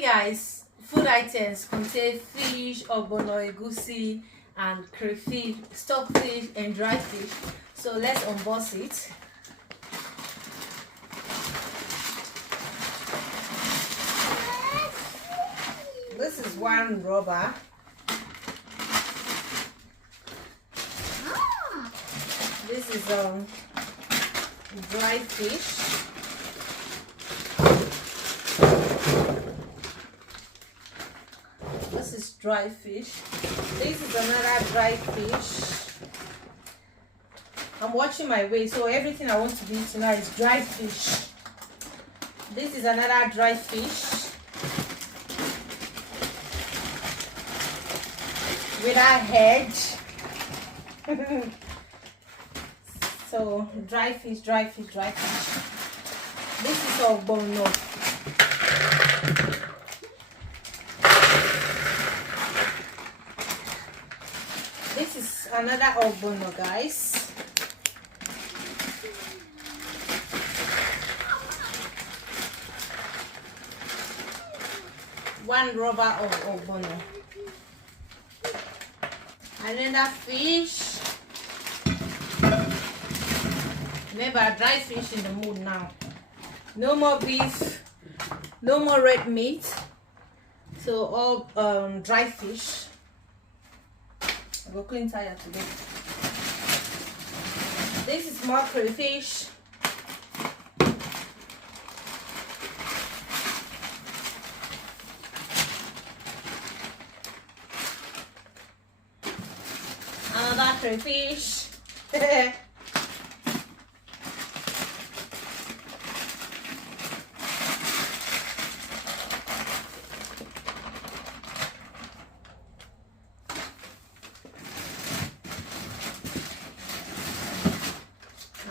Hey guys, food items contain fish, ogbono, egusi, and crayfish, stockfish, and dry fish. So let's unbox it. This is one rubber. This is dry fish. This is dry fish. This is another dry fish. I'm watching my weight, so everything I want to do tonight is dry fish. This is another dry fish without head. So dry fish, dry fish, dry fish. This is ogbono. This is another ogbono, guys. One rubber of ogbono. Another fish. Remember, dry fish in the mood now. No more beef, no more red meat. So all dry fish. I go clean tire today. This is more crayfish. Another crayfish.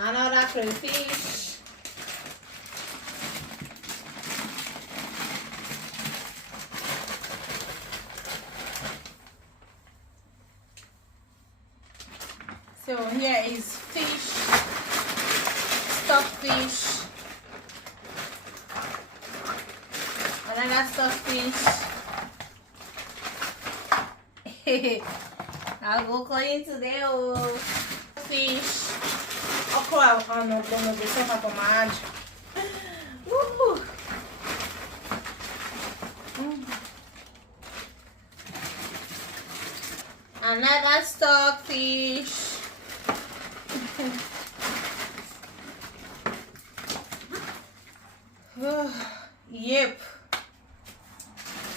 Another crayfish. So here is fish, stockfish, another stockfish. I'll go clean today. Oh, fish. Okra, I'm not going to be so for my Woo! Another stockfish. Yep.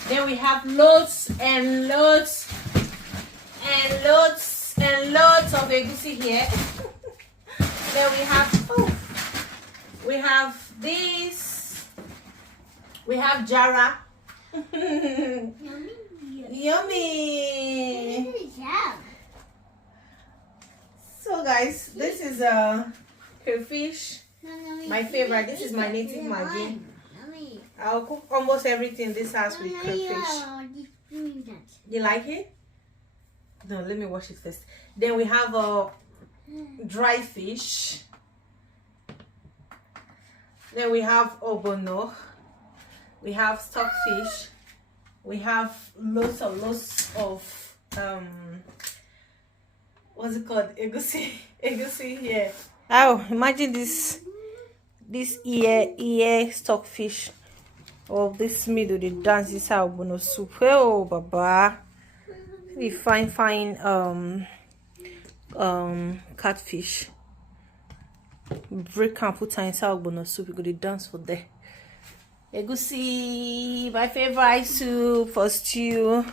Then we have loads and loads and loads and loads of egusi here. Then we have this. We have jara. Yummy. Yummy. Yeah. So guys, this is crayfish. My favorite. This is my native Maggi. I'll cook almost everything in this house with crayfish. You like it? No, let me wash it first. Then we have dry fish. Then we have ogbono. We have stockfish. We have lots of what's it called? Egusi. Egusi here. Oh, imagine this ear stockfish of this middle. The dance is how ogbono soup. Oh, baba. The fine catfish. Break and put her inside ogbono soup. You go to dance for there. Egusi, my favorite soup for stew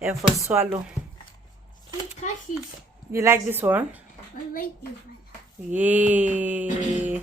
and for swallow. You like this one? I like this one. Yeah.